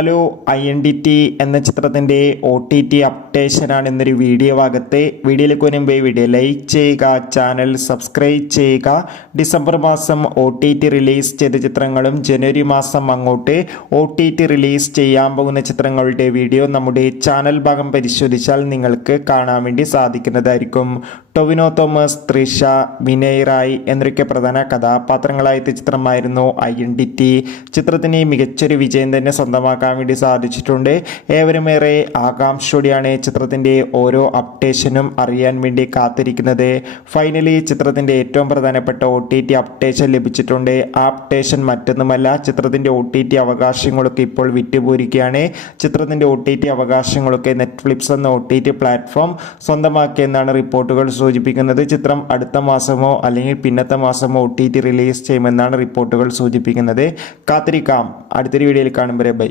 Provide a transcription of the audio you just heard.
Hello INDT എന്ന ചിത്രത്തിൻ്റെ OTT അപ്ഡേഷനാണ് ഇന്നൊരു വീഡിയോ ഭാഗത്ത്. വീഡിയോയിലേക്ക് വരുമ്പോൾ വീഡിയോ ലൈക്ക് ചെയ്യുക, ചാനൽ സബ്സ്ക്രൈബ് ചെയ്യുക. ഡിസംബർ മാസം OTT റിലീസ് ചെയ്ത ചിത്രങ്ങളും ജനുവരി മാസം അങ്ങോട്ട് OTT റിലീസ് ചെയ്യാൻ പോകുന്ന ചിത്രങ്ങളുടെ വീഡിയോ നമ്മുടെ ചാനൽ ഭാഗം പരിശോധിച്ചാൽ നിങ്ങൾക്ക് കാണാൻ വേണ്ടി സാധിക്കുന്നതായിരിക്കും. ടൊവിനോ തോമസ്, തൃഷ, വിനയ് റായ് എന്നൊക്കെ പ്രധാന കഥാപാത്രങ്ങളായ ചിത്രമായിരുന്നു INDT. ചിത്രത്തിന് മികച്ചൊരു വിജയം തന്നെ സ്വന്തമാക്കാൻ വേണ്ടി സാധിച്ചിട്ടുണ്ട്. ഏവരുമേറെ ആകാംക്ഷയോടെയാണ് ചിത്രത്തിൻ്റെ ഓരോ അപ്ഡേഷനും അറിയാൻ വേണ്ടി കാത്തിരിക്കുന്നത്. ഫൈനലി ചിത്രത്തിൻ്റെ ഏറ്റവും പ്രധാനപ്പെട്ട OTT അപ്ഡേഷൻ ലഭിച്ചിട്ടുണ്ട്. ആ അപ്ഡേഷൻ മറ്റൊന്നുമല്ല, ചിത്രത്തിൻ്റെ OTT അവകാശങ്ങളൊക്കെ ഇപ്പോൾ വിറ്റുപോയിരിക്കുകയാണ്. ചിത്രത്തിൻ്റെ OTT അവകാശങ്ങളൊക്കെ നെറ്റ്ഫ്ലിക്സ് എന്ന OTT പ്ലാറ്റ്ഫോം സ്വന്തമാക്കിയെന്നാണ് റിപ്പോർട്ടുകൾ സൂചിപ്പിക്കുന്നത്. ചിത്രം അടുത്ത മാസമോ അല്ലെങ്കിൽ പിന്നത്തെ മാസമോ OTT റിലീസ് ചെയ്യുമെന്നാണ് റിപ്പോർട്ടുകൾ സൂചിപ്പിക്കുന്നത്. കാത്തിരിക്കാം. അടുത്തൊരു വീഡിയോയിൽ കാണുമ്പോൾ ബൈ.